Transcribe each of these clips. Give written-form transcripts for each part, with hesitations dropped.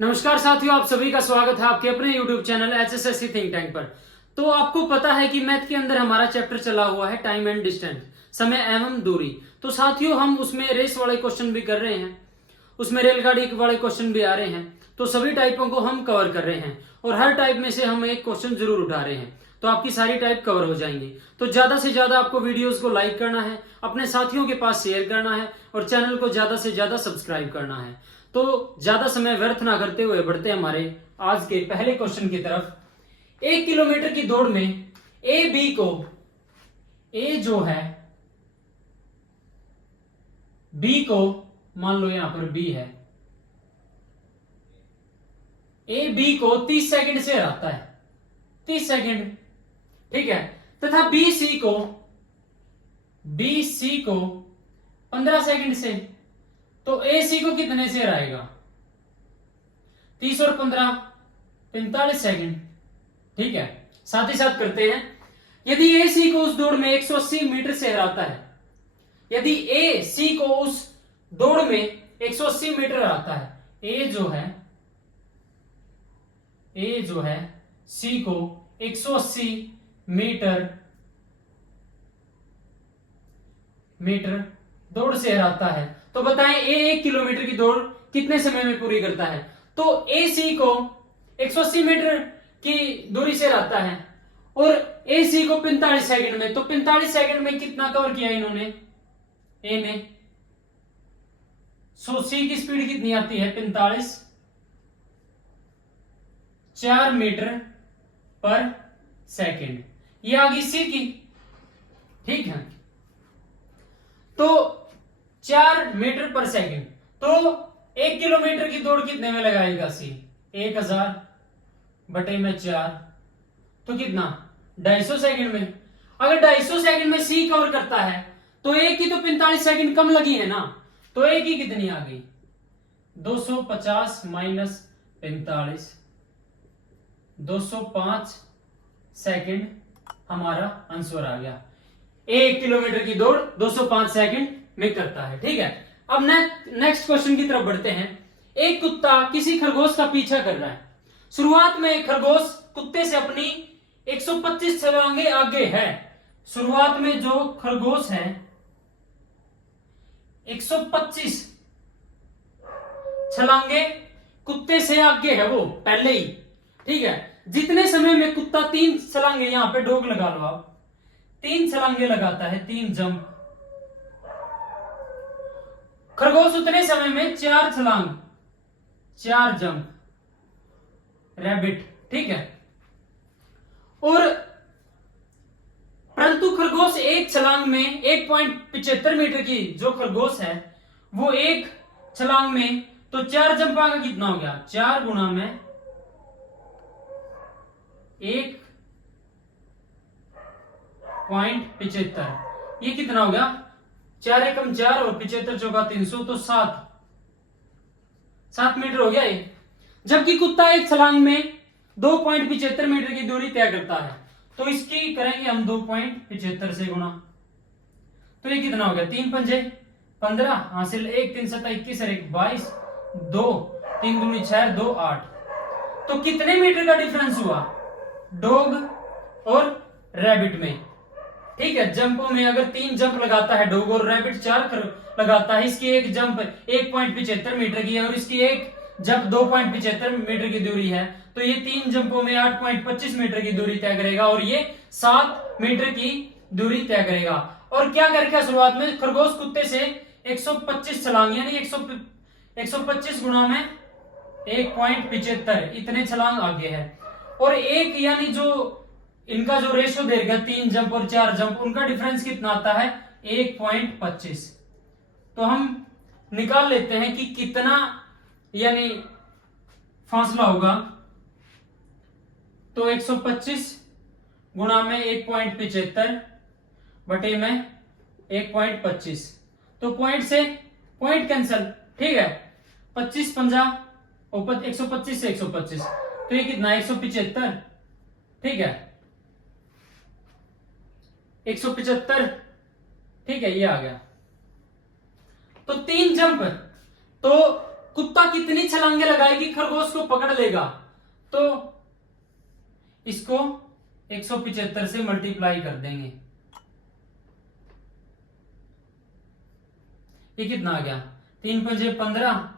नमस्कार साथियों, आप सभी का स्वागत है आपके अपने YouTube channel HSSC think tank पर। तो आपको पता है कि मैथ के अंदर हमारा चैप्टर चला हुआ है टाइम एंड डिस्टेंस, समय एवं दूरी। तो साथियों, हम उसमें रेस वाले क्वेश्चन भी कर रहे हैं, उसमें रेलगाड़ी वाले क्वेश्चन भी आ रहे हैं। तो सभी टाइपों को हम कवर कर रहे हैं और हर टाइप में से हम एक क्वेश्चन जरूर उठा रहे हैं, तो आपकी सारी टाइप कवर हो जाएंगी। तो ज्यादा से ज्यादा आपको वीडियोस को लाइक करना है, अपने साथियों के पास शेयर करना है और चैनल को ज्यादा से ज्यादा सब्सक्राइब करना है। तो ज्यादा समय व्यर्थ ना करते हुए बढ़ते हमारे आज के पहले क्वेश्चन की तरफ। 1 किलोमीटर की दौड़ में ए बी को, ए जो है बी को, मान लो यहां पर बी है, ए बी को 30 सेकंड से हराता है, 30 सेकंड, ठीक है। तथा बी सी को 15 सेकंड से, तो ए सी को कितने से हराएगा? 30 और 15 45 सेकंड, ठीक है। साथ ही साथ करते हैं, यदि ए सी को उस दौड़ में 180 मीटर से हराता है, यदि ए सी को उस दौड़ में 180 मीटर हराता है, ए जो है सी को 180 मीटर दौड़ से हराता है, तो बताएं ए 1 किलोमीटर की दौड़ कितने समय में पूरी करता है? तो ए सी को 180 मीटर की दूरी से हराता है और ए सी को 45 सेकंड में, तो 45 सेकंड में कितना कवर किया इन्होंने, ए ने? सो सी की स्पीड कितनी आती है? 45, 4 मीटर पर सेकंड, ये आ गई सी की, ठीक है। तो 4 मीटर पर सेकंड, तो 1 किलोमीटर की दौड़ कितने में लगाएगा सी? 1000 बटे में 4, तो कितना? 250 सेकंड में। अगर 250 सेकंड में सी कवर करता है तो ए की तो 45 सेकंड कम लगी है ना, तो ए की कितनी आ गई? 250 माइनस 45, 205 सेकंड हमारा आंसर आ गया। 1 किलोमीटर की दौड़ 205 सेकंड में करता है, ठीक है। अब नेक्स्ट क्वेश्चन की तरफ बढ़ते हैं। एक कुत्ता किसी खरगोश का पीछा कर रहा है। शुरुआत में खरगोश कुत्ते से अपनी 125 छलांगे आगे है। शुरुआत में जो खरगोश है 125 छलांगे कुत्ते से आगे है, वो पहले ही, ठीक है। जितने समय में कुत्ता 3 छलांगे, यहां पे डॉग लगा लो आप, 3 छलांगे लगाता है, 3 जंप, खरगोश उतने समय में 4 छलांग, 4 जंप, रैबिट, ठीक है। और परंतु खरगोश एक छलांग में 1.75 मीटर की जो खरगोश है वो एक छलांग में, तो 4 जंप का कितना हो गया? 4 गुना में 1.75, ये कितना हो गया? 4 एकम 4 और 75 चौका 300, तो 7 मीटर हो गया ये। जबकि कुत्ता एक छलांग में 2.75 मीटर की दूरी तय करता है, तो इसकी करेंगे हम 2.75 से गुणा, तो ये कितना हो गया? 3 पंजे 15 हासिल, 1 3 7 21 और 1 22, 2 3 दूनी 6 2 8, तो कितने मीटर का डिफरेंस हुआ डॉग और रैबिट में? ठीक है, जंपों में अगर 3 जंप लगाता है डॉग और रैबिट 4 लगाता है, इसकी एक जंप 1.75 मीटर की है और इसकी एक जंप 2.75 मीटर की दूरी है, तो ये 3 जंपों में 8.25 मीटर की दूरी तय करेगा और ये 7 मीटर की दूरी तय करेगा। और क्या करके शुरुआत में खरगोश कुत्ते से 125 छलांग, यानी 125 गुणा में 1.75, इतने छलांग आगे है। और एक यानी जो इनका जो रेशो देगा 3 जंप और 4 जंप, उनका डिफरेंस कितना आता है? 1.25। तो हम निकाल लेते हैं कि कितना यानी फासला होगा, तो 125 गुणा में 1.75 बटे में 1.25, तो पॉइंट से पॉइंट कैंसल, ठीक है। 25 50 और 125 से 125, तो ये कितना? 175, ठीक है, 175, ठीक है, ये आ गया। तो 3 जंप, तो कुत्ता कुत्ता कितनी छलांगे लगाएगी खरगोश को पकड़ लेगा? तो इसको 175 से मल्टीप्लाई कर देंगे। ये कितना आ गया? 3 पंजे 15,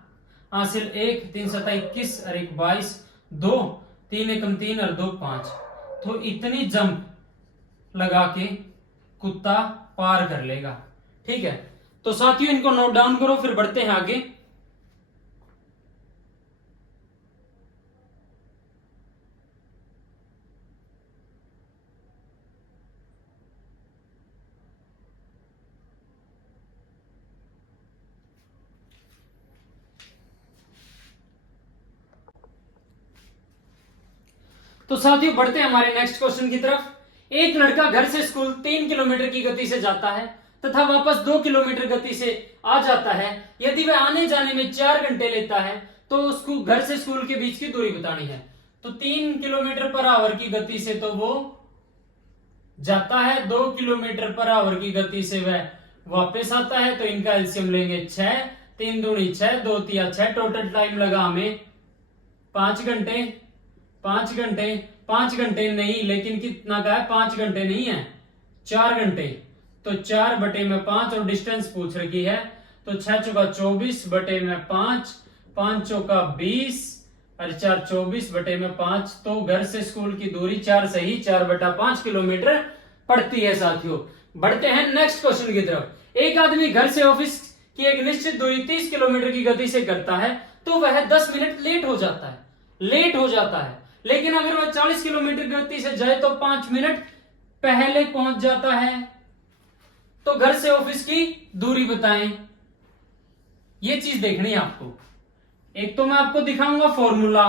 हासिल 1, 3 सता 21 और 1 22, 2, 3 एकम 3 और 2 5। तो इतनी जंप लगा के कुत्ता पार कर लेगा। ठीक है, तो साथियों इनको नोट डाउन करो, फिर बढ़ते हैं आगे। तो साथियों बढ़ते हैं हमारे नेक्स्ट क्वेश्चन की तरफ। एक लड़का घर से स्कूल 3 किलोमीटर की गति से जाता है तथा वापस 2 किलोमीटर गति से आ जाता है। यदि वह आने जाने में 4 घंटे लेता है तो उसको घर से स्कूल के बीच की दूरी बतानी है। तो 3 किलोमीटर पर आवर की गति से तो वो जाता है, 2 किलोमीटर पर आवर की गति से वह वापस आता है। तो इनका एलसीएम लेंगे 6, 3 दूनी 6, 2 तिया 6, टोटल टाइम लगा हमें 5 घंटे। 5 घंटे नहीं, लेकिन कितना का है? 5 घंटे नहीं है, 4 घंटे। तो 4 बटे में 5 और डिस्टेंस पूछ रखी है, तो 6 चौका 24 बटे में 5, 5 चौका 20 और 4 24 बटे में 5। तो घर से स्कूल की दूरी 4 सही 4/5 किलोमीटर पड़ती है। साथियों बढ़ते हैं नेक्स्ट क्वेश्चन की तरफ। एक आदमी घर से ऑफिस की एक निश्चित दूरी 30 किलोमीटर की गति से करता है तो वह 10 मिनट लेट हो जाता है। लेकिन अगर वह 40 किलोमीटर की गति से जाए तो 5 मिनट पहले पहुंच जाता है। तो घर से ऑफिस की दूरी बताएं। ये चीज देखनी है आपको। एक तो मैं आपको दिखाऊंगा फॉर्मूला,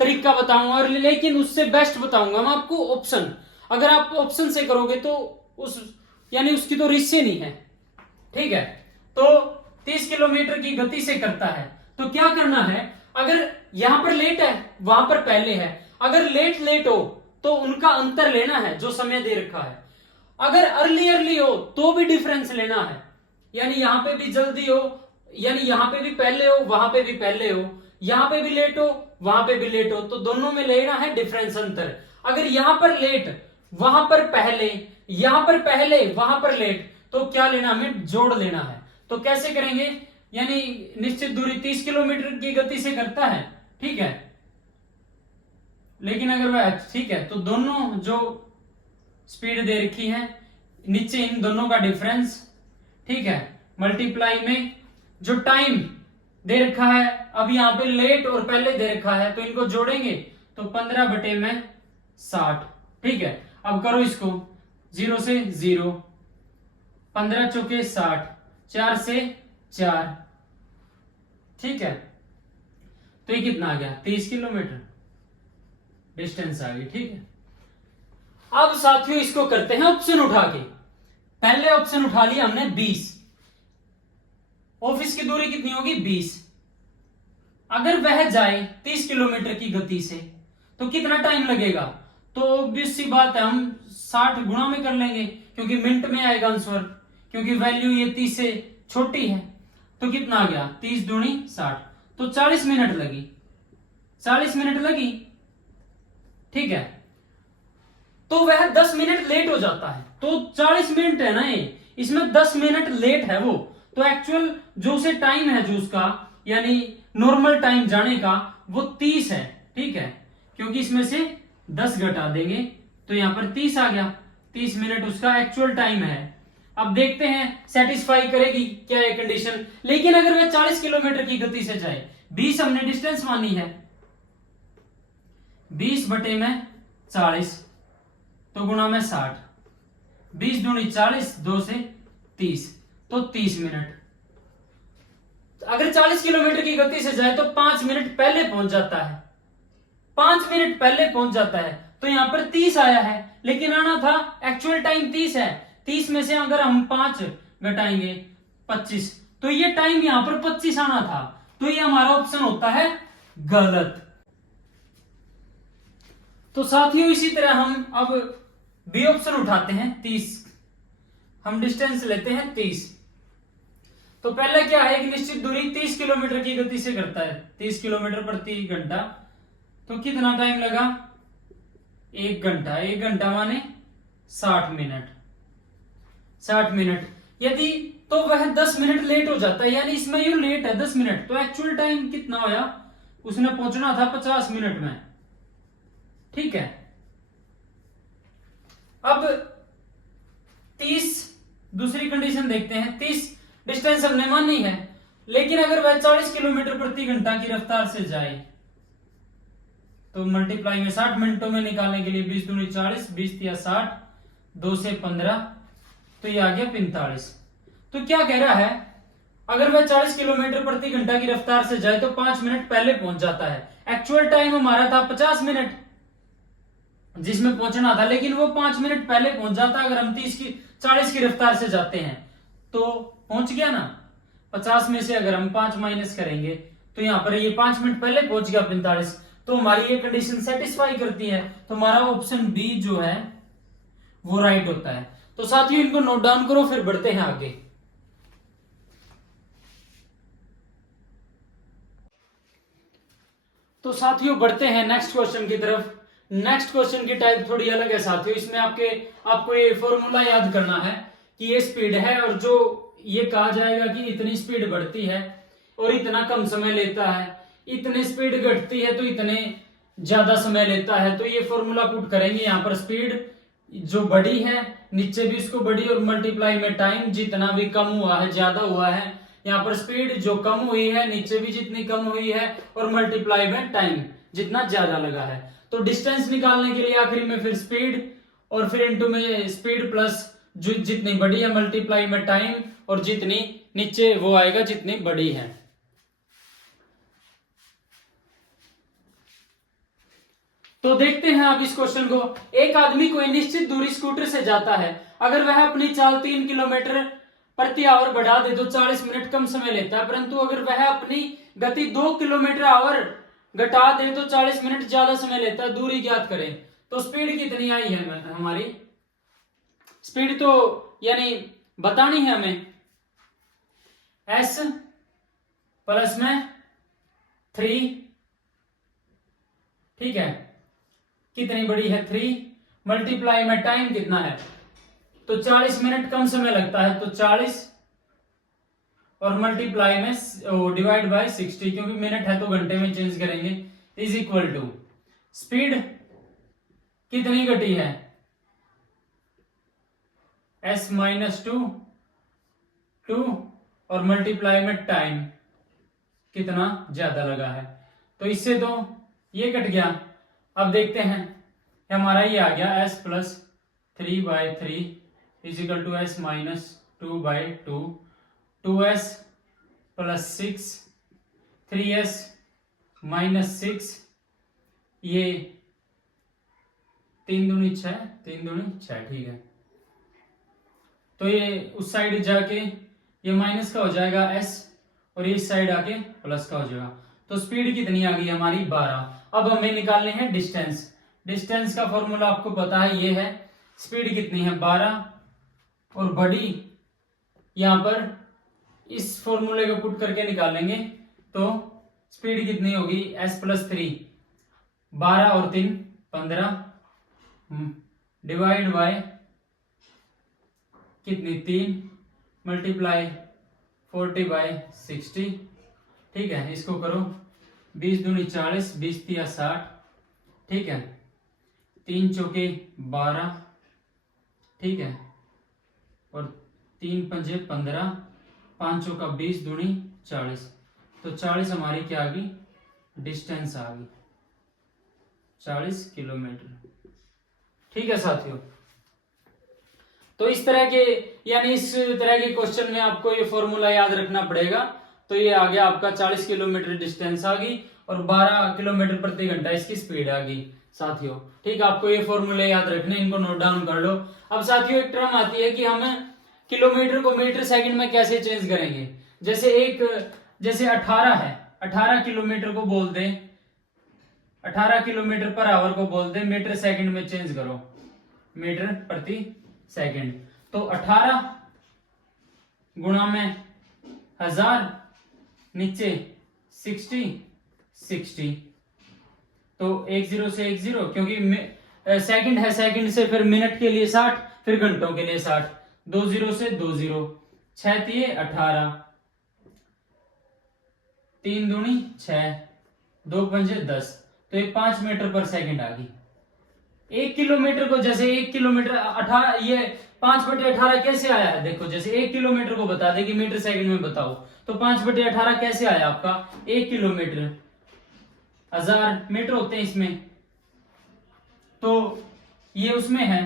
तरीका बताऊंगा, और लेकिन उससे बेस्ट बताऊंगा मैं आपको ऑप्शन। अगर आप ऑप्शन से करोगे तो उसकी तो रीस से नहीं है। ठीक है, तो 30 किलोमीटर की गति से करता है तो क्या करना है? अगर यहां पर लेट है, वहां पर पहले है। अगर लेट हो तो उनका अंतर लेना है जो समय दे रखा है। अगर अर्ली हो तो भी डिफरेंस लेना है, यानी यहां पे भी जल्दी हो, यानी यहां पे भी पहले हो, वहां पे भी पहले हो, यहां पे भी लेट हो, वहां पे भी लेट हो, तो दोनों में लेना है डिफरेंस, अंतर। अगर यहां पर लेट, वहां पर पहले, यहां पर पहले, वहां पर लेट, तो क्या लेना? हमें जोड़ लेना है। तो कैसे करेंगे? यानी निश्चित दूरी 30 किलोमीटर की गति से करता है, ठीक है, लेकिन अगर वह ठीक है तो दोनों जो स्पीड दे रखी है नीचे इन दोनों का डिफरेंस, ठीक है, मल्टीप्लाई में जो टाइम दे रखा है, अब यहां पे लेट और पहले दे रखा है तो इनको जोड़ेंगे तो 15 बटे में 60। ठीक है, अब करो इसको 0 से 0, 15 चौके 60, 4 से 4, ठीक है, तो ये कितना आ गया? 30 किलोमीटर डिस्टेंस आ गई। ठीक है, अब साथियों इसको करते हैं ऑप्शन उठा के। पहले ऑप्शन उठा लिया हमने 20, ऑफिस की दूरी कितनी होगी? 20। अगर वह जाए 30 किलोमीटर की गति से तो कितना टाइम लगेगा? तो ऑब्वियस सी बात है, हम 60 गुणा में कर लेंगे क्योंकि मिनट में आएगा आंसर, क्योंकि वैल्यू ये 30 से छोटी है। तो कितना आ गया? 30 दूनी 60, तो 40 मिनट लगी, 40 मिनट लगी। ठीक है, तो वह 10 मिनट लेट हो जाता है। तो 40 मिनट है ना ये, इसमें 10 मिनट लेट है वो, तो एक्चुअल जो उसे टाइम है, जो उसका यानी नॉर्मल टाइम जाने का, वो 30 है। ठीक है, क्योंकि इसमें से 10 घटा देंगे तो यहां पर 30 आ गया। 30 मिनट उसका एक्चुअल टाइम है। अब देखते हैं सेटिस्फाई करेगी क्या ये कंडीशन। लेकिन अगर वह 40 किलोमीटर की गति से जाए, 20 हमने डिस्टेंस मानी है, 20 बटे में 40 तो गुणा में 60, 20 दूनी 40, 2 से 30, तो 30 मिनट। अगर 40 किलोमीटर की गति से जाए तो 5 मिनट पहले पहुंच जाता है, 5 मिनट पहले पहुंच जाता है। तो यहां पर 30 आया है, लेकिन आना था एक्चुअल टाइम 30 है। 30 में से अगर हम 5 घटाएंगे 25, तो ये टाइम यहां पर 25 आना था। तो ये हमारा ऑप्शन होता है गलत। तो साथियों इसी तरह हम अब बी ऑप्शन उठाते हैं 30, हम डिस्टेंस लेते हैं 30। तो पहले क्या है कि निश्चित दूरी 30 किलोमीटर की गति से करता है, 30 किलोमीटर प्रति घंटा। तो कितना टाइम लगा? 1 घंटा। 1 घंटा माने 60 मिनट। 60 मिनट यदि तो वह 10 मिनट लेट हो जाता है, यानी इसमें ये लेट है 10 मिनट, तो एक्चुअल टाइम कितना होया? उसने पहुंचना था 50 मिनट में। ठीक है। अब 30 दूसरी कंडीशन देखते हैं। 30 डिस्टेंस हमने मानी है, लेकिन अगर वह 40 किलोमीटर प्रति घंटा की रफ्तार से जाए तो मल्टीप्लाई में 60 मिनटों में निकालने के लिए 20 दूनी 40, 20 या 60, 2 से 15, तो ये आ गया 45। तो क्या कह रहा है? अगर वह 40 किलोमीटर प्रति घंटा की रफ्तार से जाए तो 5 मिनट पहले पहुंच जाता है। एक्चुअल टाइम हमारा था 50 मिनट जिसमें पहुंचना था, लेकिन वो 5 मिनट पहले पहुंच जाता। अगर हम 40 की रफ्तार से जाते हैं तो पहुंच गया ना। 50 में से अगर हम 5 माइनस करेंगे तो यहां पर ये 5 मिनट पहले पहुंच गया 45। तो हमारी ये कंडीशन सेटिस्फाई करती है, तो हमारा ऑप्शन बी जो है वो राइट होता है। तो साथियों इनको नोट डाउन करो, फिर बढ़ते हैं आगे। तो साथियों बढ़ते हैं नेक्स्ट क्वेश्चन की तरफ। नेक्स्ट क्वेश्चन की टाइप थोड़ी अलग है साथियों। इसमें आपको ये फॉर्मूला याद करना है कि ये स्पीड है, और जो ये कहा जाएगा कि इतनी स्पीड बढ़ती है और इतना कम समय लेता है, इतनी स्पीड घटती है तो इतने ज्यादा समय लेता है। तो ये फॉर्मूला पुट करेंगे। यहाँ पर स्पीड जो बड़ी है नीचे भी इसको बड़ी, और मल्टीप्लाई में टाइम जितना भी कम हुआ है ज्यादा हुआ है। यहाँ पर स्पीड जो कम हुई है नीचे भी जितनी कम हुई है, और मल्टीप्लाई में टाइम जितना ज्यादा लगा है। तो डिस्टेंस निकालने के लिए आखिरी में फिर स्पीड, और फिर इनटू में स्पीड प्लस जो जितनी बड़ी है मल्टीप्लाई में टाइम, और जितनी नीचे वो आएगा जितनी बड़ी है। तो देखते हैं आप इस क्वेश्चन को। एक आदमी कोई निश्चित दूरी स्कूटर से जाता है। अगर वह अपनी चाल 3 किलोमीटर प्रति आवर बढ़ा दे तो 40 मिनट कम समय लेता है, परंतु अगर वह अपनी गति 2 किलोमीटर आवर घटा दे तो 40 मिनट ज्यादा समय लेता है। दूरी ज्ञात करें। तो स्पीड कितनी आई है हमारी? स्पीड तो यानी बतानी है हमें। s प्लस में 3, ठीक है, कितनी बड़ी है 3, मल्टीप्लाई में टाइम कितना है, तो 40 मिनट कम समय लगता है, तो 40 और मल्टीप्लाई में डिवाइड बाय 60, क्योंकि मिनट है तो घंटे में चेंज करेंगे, इज इक्वल टू स्पीड कितनी घटी है s माइनस 2 और मल्टीप्लाई में टाइम कितना ज्यादा लगा है। तो इससे तो ये कट गया। अब देखते हैं हमारा ये आ गया s plus 3/3 is equal to s minus 2/2, 2s plus 6, 3s minus 6, ये 3 दूनी 6, 3 दूनी 6, ठीक है। तो ये उस साइड जाके ये माइनस का हो जाएगा s, और ये इस साइड आके प्लस का हो जाएगा। तो स्पीड कितनी आ गई हमारी 12। अब हमें निकालने हैं डिस्टेंस। डिस्टेंस का फॉर्मूला आपको पता है, ये है स्पीड कितनी है 12, और बड़ी यहां पर इस फॉर्मूले को पुट करके निकालेंगे तो स्पीड कितनी होगी s प्लस 3, 12 और 3 15, डिवाइड बाय कितनी 3, मल्टीप्लाई 40/60, ठीक है। इसको करो 20 दूनी 40, 20 या 60, ठीक है, 3 चौके 12, ठीक है, और 3 पंजे 15, 5 चौका 20 दूनी 40, तो 40 हमारी क्या आ गई? डिस्टेंस आ गई 40 किलोमीटर, ठीक है साथियों। तो इस तरह के यानी इस तरह के क्वेश्चन में आपको ये फॉर्मूला याद रखना पड़ेगा। तो ये आ गया आपका 40 किलोमीटर डिस्टेंस आ गई, और 12 किलोमीटर प्रति घंटा इसकी स्पीड आ गई साथियों। ठीक, आपको ये फॉर्मूले याद रखने, इनको नोट डाउन कर लो। अब साथियों एक टर्म आती है कि हम किलोमीटर को मीटर सेकंड में कैसे चेंज करेंगे। जैसे 18 है, 18 किलोमीटर को बोल दे, 18 किलोमीटर पर आवर को बोल दे मीटर सेकंड में चेंज करो, मीटर प्रति सेकंड। तो 18 गुणा में 1000 नीचे 60 60, तो 10 से 10 क्योंकि सेकंड है, सेकंड से फिर मिनट के लिए 60, फिर घंटों के लिए 60, 20 से 20, 6 तिये 18, 3 दूनी 6, 2 पंजे 10, तो ये 5 मीटर पर सेकंड आ गई। 1 किलोमीटर को जैसे 1 किलोमीटर 18, ये 5/18 कैसे आया है? देखो जैसे 1 किलोमीटर को बता दे कि मीटर सेकंड में बताओ, तो 5/18 कैसे आया आपका? 1 किलोमीटर, 1000 मीटर होते हैं इसमें, तो ये उसमें है,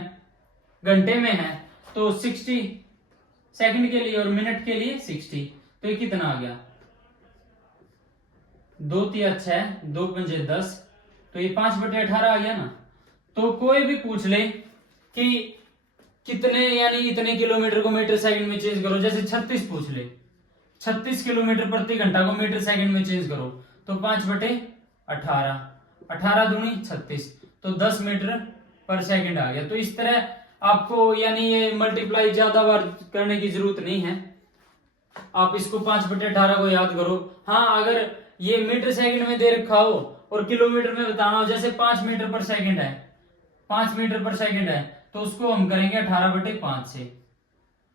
घंटे में है, तो 60 सेकंड के लिए और मिनट के लिए 60, तो ये कितना आ गया? 2 तिया 6, 2 पंजे 10, तो ये 5/18 आ गया ना। तो कोई भी पूछ ले कि कितने यानी इतने किलोमीटर को मीटर सेकंड में चेंज करो, जैसे 36 पूछ ले, 36 किलोमीटर प्रति घंटा को मीटर सेकंड में चेंज करो, तो 5/18, 18 दूनी 36, तो 10 मीटर पर सेकंड आ गया। तो इस तरह आपको यानी ये मल्टीप्लाई ज्यादा बार करने की जरूरत नहीं है, आप इसको 5/18 को याद करो। हाँ, अगर ये मीटर सेकंड में दे रखा हो और किलोमीटर में बताना हो, जैसे 5 मीटर पर सेकंड है, 5 मीटर पर सेकंड है, तो उसको हम करेंगे 18/5 से।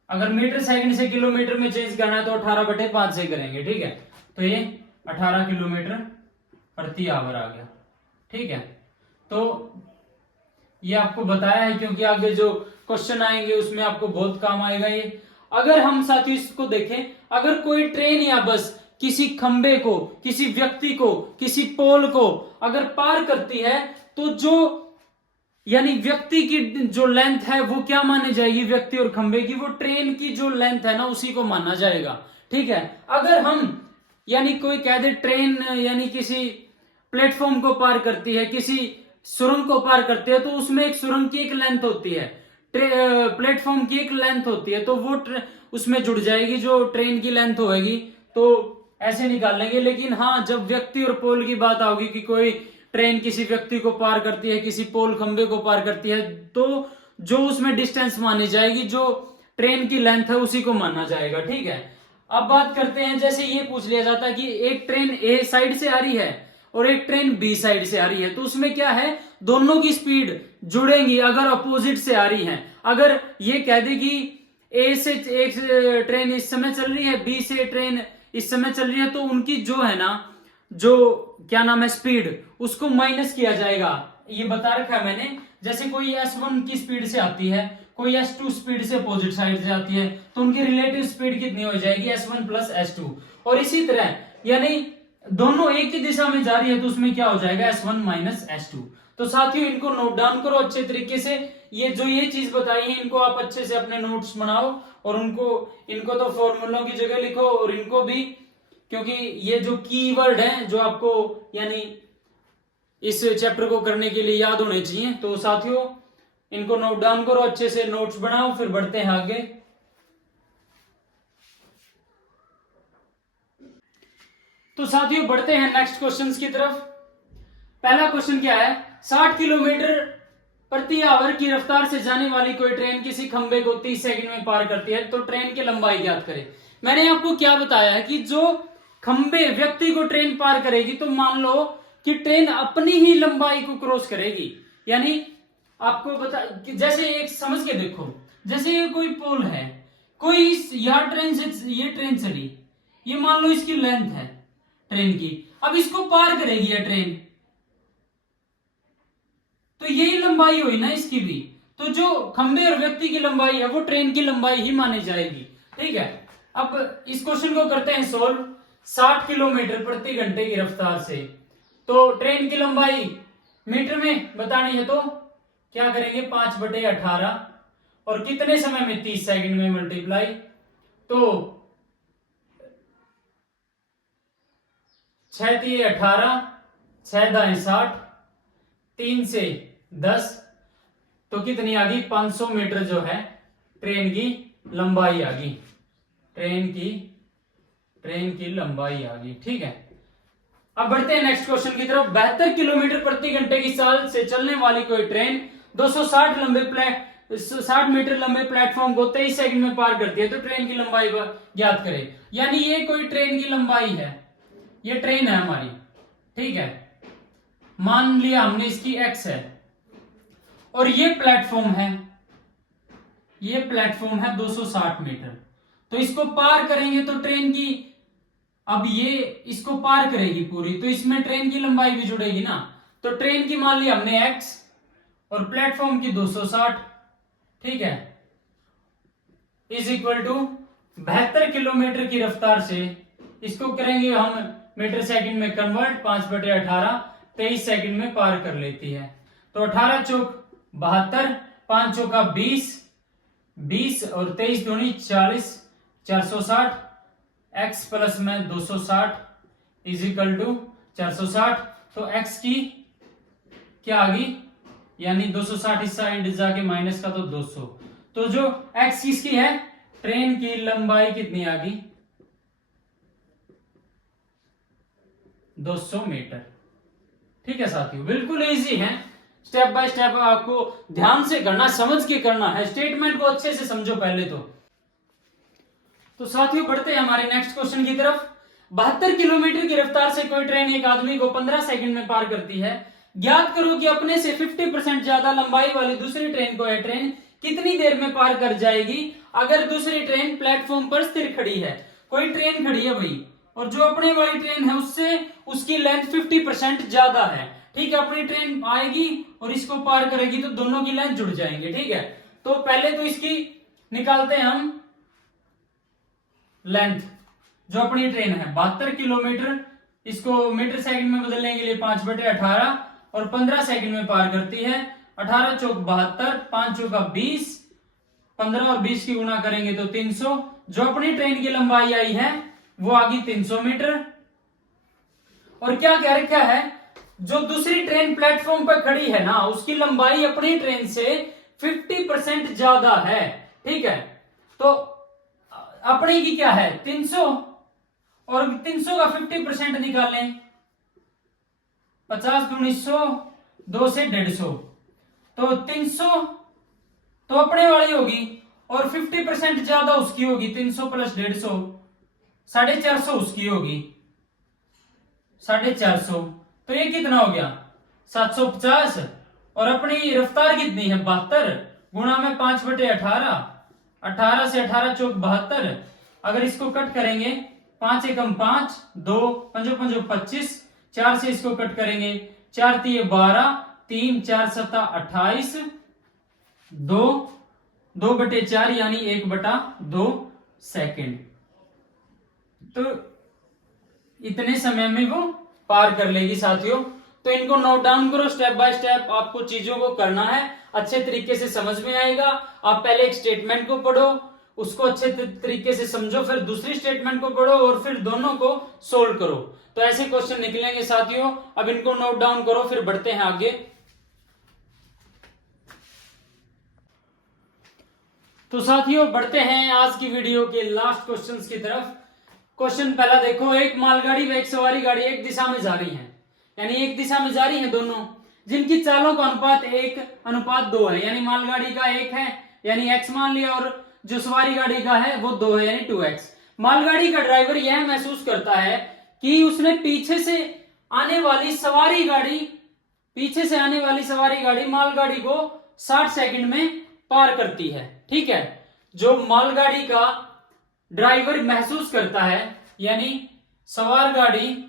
अगर मीटर सेकंड से किलोमीटर में चेंज करना है तो 18/5 से करेंगे, ठीक है। तो ये 18 किलोमीटर प्रति आवर आ गया, ठीक है। तो ये आपको बताया है क्योंकि आगे जो क्वेश्चन आएंगे उसमें आपको बहुत काम आएगा ये। अगर हम साथियों इसको देखें, अगर कोई ट्रेन या बस किसी खंबे को, किसी व्यक्ति को, किसी पोल को अगर पार करती है, तो जो यानी व्यक्ति की जो लेंथ है वो क्या मानी जाएगी? व्यक्ति और खंबे की, वो ट्रेन की जो लेंथ है ना उसी को माना जाएगा, ठीक है। अगर हम यानी कोई कह दे ट्रेन यानी किसी प्लेटफॉर्म को पार करती है, किसी सुरंग को पार करती है, तो उसमें एक सुरंग की एक लेंथ होती है, प्लेटफॉर्म की एक लेंथ होती है, तो वो उसमें जुड़ जाएगी जो ट्रेन की लेंथ होगी, तो ऐसे निकाल लेंगे। लेकिन हाँ, जब व्यक्ति और पोल की बात आओगी कि कोई ट्रेन किसी व्यक्ति को पार करती है, किसी पोल खंबे को पार करती है, तो जो उसमें डिस्टेंस मानी जाएगी, जो ट्रेन की लेंथ है उसी को माना जाएगा, ठीक है। अब बात करते हैं, जैसे ये पूछ लिया जाता है कि एक ट्रेन ए साइड से आ रही है और एक ट्रेन बी साइड से आ रही है, तो उसमें क्या है? दोनों की स्पीड जुड़ेंगी अगर अपोजिट से आ रही है। अगर ये कह दे कि ए से एक ट्रेन इस समय चल रही है, बी से ट्रेन इस समय चल रही है, तो उनकी जो है ना, जो क्या नाम है, स्पीड, उसको माइनस किया जाएगा। ये बता रखा है मैंने, जैसे कोई S1 की स्पीड से आती है, कोई S2 स्पीड से अपोजिट साइड से आती है, तो उनकी रिलेटिव स्पीड कितनी हो जाएगी? S1 plus S2। और इसी तरह यानी दोनों एक ही दिशा में जा रही है, तो उसमें क्या हो जाएगा? S1 minus S2। तो साथियों इनको नोट डाउन करो अच्छे तरीके से। ये जो ये चीज बताई है इनको आप अच्छे से अपने नोट्स बनाओ और इनको तो फॉर्मूलों की जगह लिखो, और इनको भी, क्योंकि ये जो कीवर्ड हैं जो आपको यानी इस चैप्टर को करने के लिए याद होने चाहिए, तो साथियों इनको नोट डाउन करो अच्छे से, नोट्स बनाओ, फिर बढ़ते हैं आगे। तो साथियों बढ़ते हैं नेक्स्ट क्वेश्चंस की तरफ। पहला क्वेश्चन क्या है? 60 किलोमीटर प्रति आवर की रफ्तार से जाने वाली कोई ट्रेन किसी खंबे को 30 सेकंड में पार करती है, तो ट्रेन की लंबाई ज्ञात करें। मैंने आपको क्या बताया है कि जो खंबे व्यक्ति को ट्रेन पार करेगी, तो मान लो कि ट्रेन अपनी ही लंबाई को क्रॉस करेगी। यानी आपको बता, जैसे एक समझ के देखो, जैसे ये कोई पोल है, कोई यार ट्रेन से ये ट्रेन चली, ये मान लो इसकी लेंथ है ट्रेन की, अब इसको पार करेगी ये ट्रेन, तो यही लंबाई हुई ना इसकी भी, तो जो खंबे और व्यक्ति की लंबाई है वो ट्रेन की लंबाई ही मानी जाएगी, ठीक है। अब इस क्वेश्चन को करते हैं सोल्व। 60 किलोमीटर प्रति घंटे की रफ्तार से, तो ट्रेन की लंबाई मीटर में बतानी है, तो क्या करेंगे? 5/18, और कितने समय में? 30 सेकंड में मल्टीप्लाई, तो 6 तिये 18, 6 दाएं 60, 3 से 10, तो कितनी आ गई? 500 मीटर जो है ट्रेन की लंबाई आ गई, ट्रेन की लंबाई आ गई, ठीक है। अब बढ़ते हैं नेक्स्ट क्वेश्चन की तरफ। 72 किलोमीटर प्रति घंटे की चाल से चलने वाली कोई ट्रेन 260 लंबे 60 मीटर लंबे प्लेटफॉर्म को 23 सेकंड में पार करती है, तो ट्रेन की लंबाई ज्ञात करें। यानी ये कोई ट्रेन की लंबाई है, ये ट्रेन है हमारी, ठीक है, मान लिया हमने इसकी x है, और ये प्लेटफॉर्म है, ये प्लेटफॉर्म है 260 मीटर। तो इसको पार करेंगे तो ट्रेन की, अब ये इसको पार करेगी पूरी, तो इसमें ट्रेन की लंबाई भी जुड़ेगी ना। तो ट्रेन की मान ली हमने x और प्लेटफॉर्म की 260, ठीक है, इज इक्वल टू 72 किलोमीटर की रफ्तार से, इसको करेंगे हम मीटर सेकंड में कन्वर्ट, 5/18 23 सेकंड में पार कर लेती है। तो 18 चौक 72, 5 चौका 20, 20 और 23 दूनी 40, 460, x प्लस में 260 इज इक्वल टू 460। तो x की क्या आ गई, यानी 260 इस साइड जाके माइनस का तो 200। तो जो x किसकी है, ट्रेन की लंबाई कितनी आ गई, 200 मीटर। ठीक है साथियों, बिल्कुल इजी है, स्टेप बाय स्टेप आपको ध्यान से करना, समझ के करना है, स्टेटमेंट को अच्छे से समझो पहले तो साथियों बढ़ते हैं हमारे नेक्स्ट क्वेश्चन की तरफ। 72 किलोमीटर की रफ्तार से कोई ट्रेन एक आदमी को 15 सेकंड में पार करती है। ज्ञात करो कि अपने से 50% ज्यादा लंबाई वाली दूसरी ट्रेन को यह ट्रेन कितनी देर में पार कर जाएगी अगर दूसरी ट्रेन प्लेटफॉर्म पर स्थिर खड़ी है। कोई ट्रेन खड़ी है भाई, और जो अपने वाली ट्रेन है उससे उसकी लेंथ 50% ज्यादा है, ठीक है, अपनी ट्रेन आएगी और इसको पार करेगी तो दोनों की लेंथ जुड़ जाएंगे, ठीक है। तो पहले तो इसकी निकालते हैं हम लेंथ, जो अपनी ट्रेन है 72 किलोमीटर, इसको मीटर सेकंड में बदलने के लिए 5/18 और 15 सेकंड में पार करती है। 18 चौक 72, 5 चौका 20, 15 और 20 की गुणा करेंगे तो 300। जो अपनी ट्रेन की लंबाई आई है वो आ गई 300 मीटर। और क्या कह रखा है, जो दूसरी ट्रेन प्लेटफॉर्म पर खड़ी है ना, उसकी लंबाई अपनी ट्रेन से 50% ज्यादा है, ठीक है। तो अपनी की क्या है 300, और 300 का 50% निकालें, 50 दूनी 100, 2 से 150, तो 300 तो अपने वाली होगी और 50% ज्यादा उसकी होगी, 300 प्लस 150, 450 उसकी होगी, 450। तो ये कितना हो गया 750। और अपनी रफ्तार कितनी है 72, गुणा में 5/18, 18 से 18 चौक 72। अगर इसको कट करेंगे 5 एकम 5, 2 पंजो पंजो 25, 4 से इसको कट करेंगे 4 तिये 12, 3 4 7 28, 2 2/4 यानी 1/2 सेकंड। तो इतने समय में वो पार कर लेगी साथियों। तो इनको नोट डाउन करो, स्टेप बाय स्टेप आपको चीजों को करना है, अच्छे तरीके से समझ में आएगा। आप पहले एक स्टेटमेंट को पढ़ो, उसको अच्छे तरीके से समझो, फिर दूसरी स्टेटमेंट को पढ़ो और फिर दोनों को सोल्व करो, तो ऐसे क्वेश्चन निकलेंगे साथियों। अब इनको नोट डाउन करो, फिर बढ़ते हैं आगे। तो साथियों बढ़ते हैं आज की वीडियो के लास्ट क्वेश्चंस की तरफ। क्वेश्चन पहला देखो, एक मालगाड़ी व एक सवारी गाड़ी एक दिशा में जा रही है, यानी एक दिशा में जा रही है दोनों, जिनकी चालों का अनुपात 1:2 है, यानी मालगाड़ी का 1 है यानी x मान लिया, और जो सवारी गाड़ी का है वो 2 है यानी 2x। मालगाड़ी का ड्राइवर यह महसूस करता है कि उसने पीछे से आने वाली सवारी गाड़ी मालगाड़ी को 60 सेकंड में पार करती है, ठीक है। जो मालगाड़ी का ड्राइवर महसूस करता है, यानी सवार गाड़ी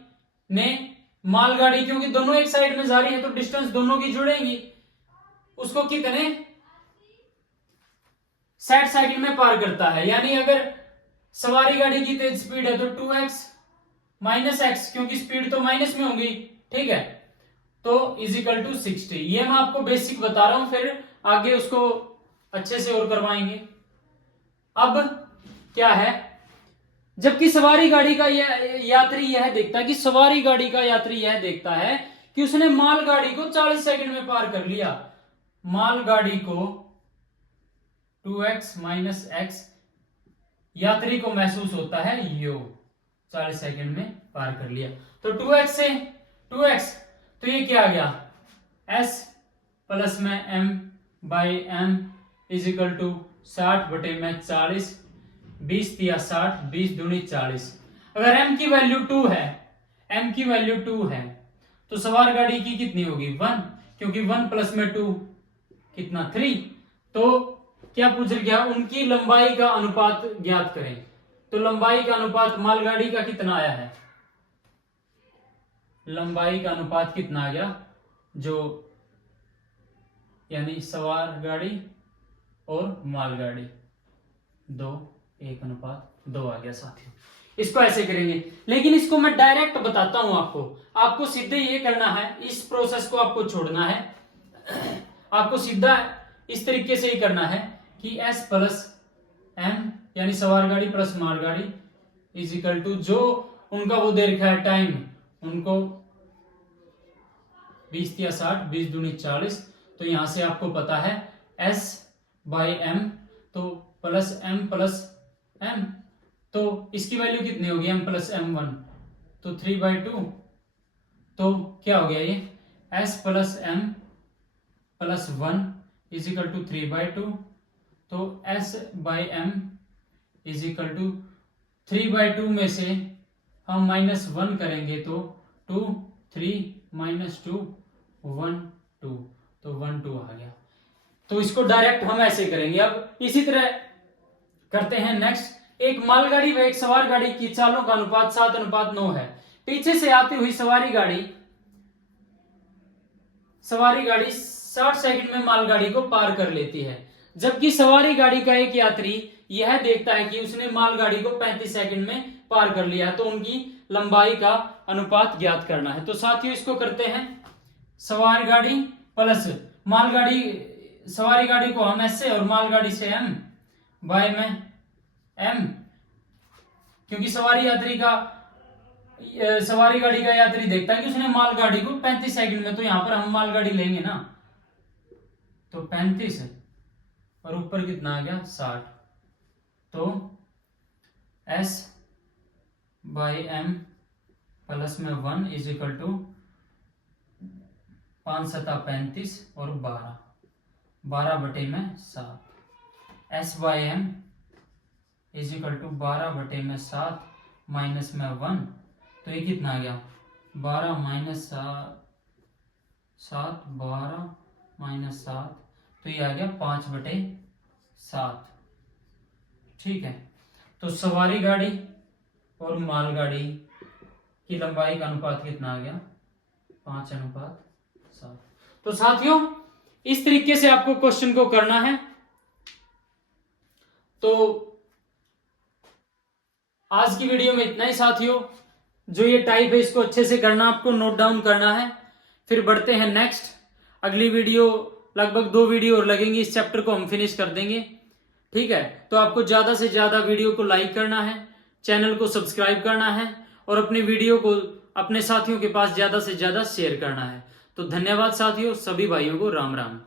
ने मालगाड़ी, क्योंकि दोनों एक साइड में जा रही है तो डिस्टेंस दोनों की जुड़ेंगी, उसको कितने 60 सेकंड में पार करता है। यानी अगर सवारी गाड़ी की तेज स्पीड है तो 2x माइनस x, क्योंकि स्पीड तो माइनस में होगी, ठीक है, तो इज इक्वल टू 60। ये मैं आपको बेसिक बता रहा हूं, फिर आगे उसको अच्छे से और करवाएंगे। अब क्या है, जबकि सवारी गाड़ी का यात्री यह देखता है कि उसने मालगाड़ी को 40 सेकंड में पार कर लिया। मालगाड़ी को 2x माइनस x यात्री को महसूस होता है यो 40 सेकंड में पार कर लिया। तो 2x से 2x, तो ये क्या आ गया s प्लस में m by m is equal to 60/40, 20 तिया 60, 20 दूनी 40। अगर m की वैल्यू 2 है, m की वैल्यू 2 है तो सवार गाड़ी की कितनी होगी 1, क्योंकि 1 प्लस में 2 कितना 3। तो क्या पूछ गया, उनकी लंबाई का अनुपात ज्ञात करें। तो लंबाई का अनुपात मालगाड़ी का कितना आया है, लंबाई का अनुपात कितना आ गया, जो यानी सवार गाड़ी और मालगाड़ी 2:1:2 आ गया साथियों। इसको ऐसे करेंगे, लेकिन इसको मैं डायरेक्ट बताता हूं आपको सीधे ये करना है, इस प्रोसेस को आपको छोड़ना है, आपको सीधा इस तरीके से ही करना है कि s प्लस m यानी सवार गाड़ी प्लस मालगाड़ी इज इक्वल टू जो उनका वो दे रखा है टाइम, उनको 20 या 60, 20 दूनी 40। तो यहां से आपको पता है s/m, तो प्लस m, तो इसकी वैल्यू कितनी होगी m प्लस m1, तो 3/2। तो क्या हो गया ये s plus m plus 1 is equal to 3/2। तो s/m इज इक्वल टू 3/2 में से हम -1 करेंगे तो 2, 3 -2 1 2, तो 1 2 आ गया। तो इसको डायरेक्ट हम ऐसे करेंगे। अब इसी तरह करते हैं नेक्स्ट, एक मालगाड़ी व एक सवार गाड़ी की चालों का अनुपात 7:9 है। पीछे से आती हुई सवारी गाड़ी 60 सेकंड में मालगाड़ी को पार कर लेती है, जबकि सवारी गाड़ी का एक यात्री यह देखता है कि उसने मालगाड़ी को 35 सेकंड में पार कर लिया है। तो उनकी लंबाई का अनुपात ज्ञात करना है। तो साथियों इसको करते हैं, सवारी गाड़ी प्लस मालगाड़ी, सवारी गाड़ी को हम s से और मालगाड़ी से m बाय में m, क्योंकि सवारी गाड़ी का यात्री देखता है कि उसने मालगाड़ी को 35 सेकंड में, तो यहां पर हम मालगाड़ी लेंगे ना, तो 35 और ऊपर कितना आ गया 60। तो s/m प्लस में 1 इज इक्वल टू 5 7 35 और 12/7। s/m is equal to 12/7 minus में 1, तो ये कितना आ गया 12 - 7 12 - 7, तो ये आ गया 5/7। ठीक है, तो सवारी गाड़ी और मालगाड़ी की लंबाई का अनुपात कितना आ गया 5:7। तो साथियों इस तरीके से आपको क्वेश्चन को करना है। तो आज की वीडियो में इतना ही साथियों, जो ये टाइप है इसको अच्छे से करना, आपको नोट डाउन करना है। फिर बढ़ते हैं नेक्स्ट, अगली वीडियो, लगभग 2 वीडियो और लगेंगी, इस चैप्टर को हम फिनिश कर देंगे। ठीक है, तो आपको ज्यादा से ज्यादा वीडियो को लाइक करना है, चैनल को सब्सक्राइब करना है और अपनी वीडियो को अपने साथियों के पास ज्यादा से ज्यादा शेयर करना है। तो धन्यवाद साथियों, सभी भाइयों को राम राम।